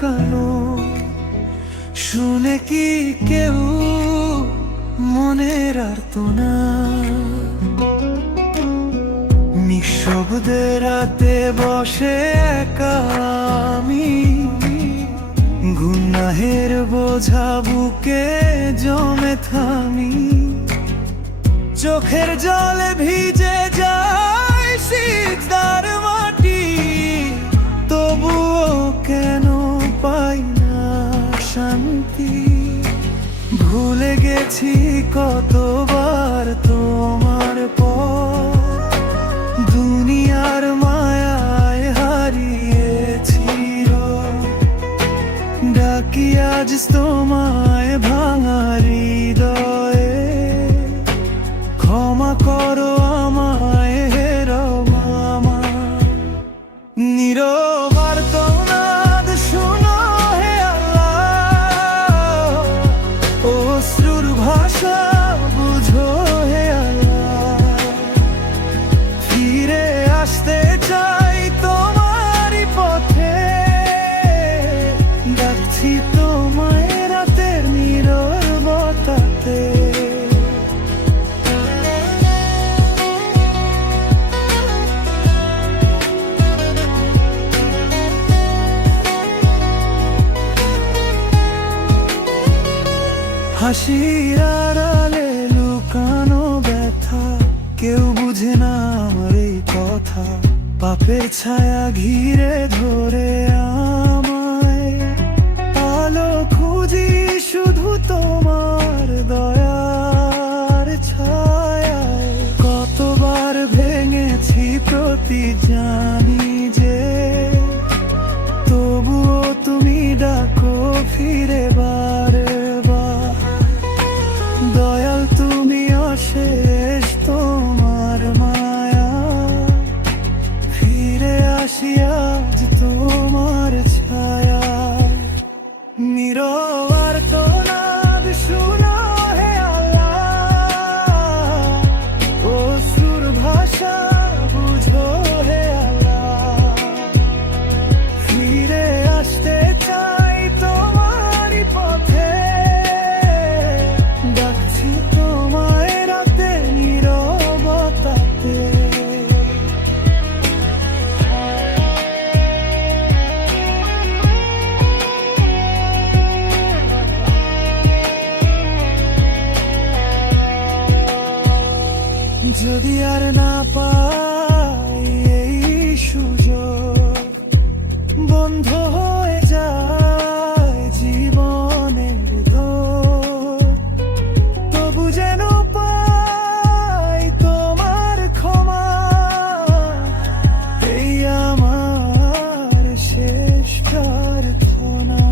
লুকানো, শুনে কি কেউ মনের আর্তনা? নিঃশব্দে রাতে বসে একা আমি, গুনাহের বোঝা বুকে জমে থামি। চোখের জলে ভিজে যায় সিজদার মাটি, তবুও কেন পাই না শান্তি? ভুলে গেছি কতবার তোমার পথ, দুনিয়ার মায়ায় হারিয়েছি রব। ডাকি আজ তোমায় ভাঙা হৃদয়ে, ক্ষমা করো আমায় হে রব আমার। নীরব আর্তনাদ শুনো হে আল্লাহ, অশ্রুর ভাষা বুঝো হে আল্লাহ। ফিরে আসতে চাই তোমারই পথে, ডাকছি তোমায় রাতের নীরবতাতে। হাসির আড়ালে লুকানো ব্যথা, কেউ বুঝে না আমার এই কথা। পাপের ছায়া ঘিরে ধরে আমায়, আলো খুঁজি শুধু তোমার দয়ার ছায়ায়। কতবার ভেঙেছি প্রতি জানি যে, তবুও তুমি ডাকো ফিরে বারে। দয়াল তুমি অশেষ তোমার মায়া, ফিরে আসি আজ তোমার ছায়া। নীরব আর্তনাদ শুনো হে আল্লাহ, অশ্রুর ভাষা বুঝো হে আল্লাহ। ফিরে আসতে চাই তোমারই পথে, ডাকছি তোমায় রাতে নীরবতাতে। যদি আর না পাই এই সুযোগ, বন্ধ হয়ে যায় জীবনের দোর, তবু যেন পাই তোমার ক্ষমা। এই আমার শেষ প্রার্থনা।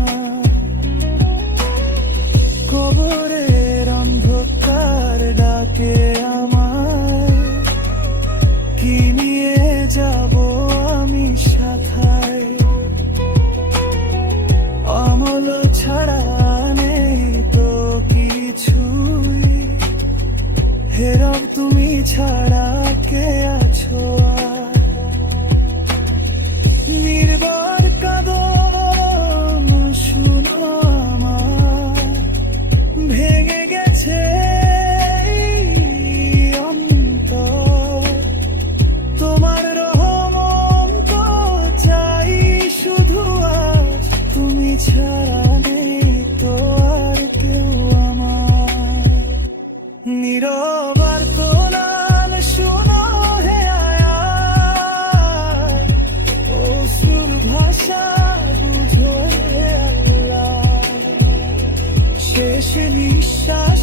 কবরের অন্ধকার ডাকে আমায়, কি নিয়ে যাব আমি সাথায়? আমল ছাড়া নেই তো কিছুই, হে রব তুমি ছাড়া কে আছো আর? নির্ভর কাঁদন শুনো আমার, ভেঙে গেছে অন্তর। তোমার রহমত চাই শুধু আজ, তুমি ছাড়া নেই তো আর কেউ আমার। নীরব আর্তনাদ শুনো হে আয়াত, অশ্রুর ভাষা বুঝো হে আল্লাহ। শেষ নিঃশ্বাস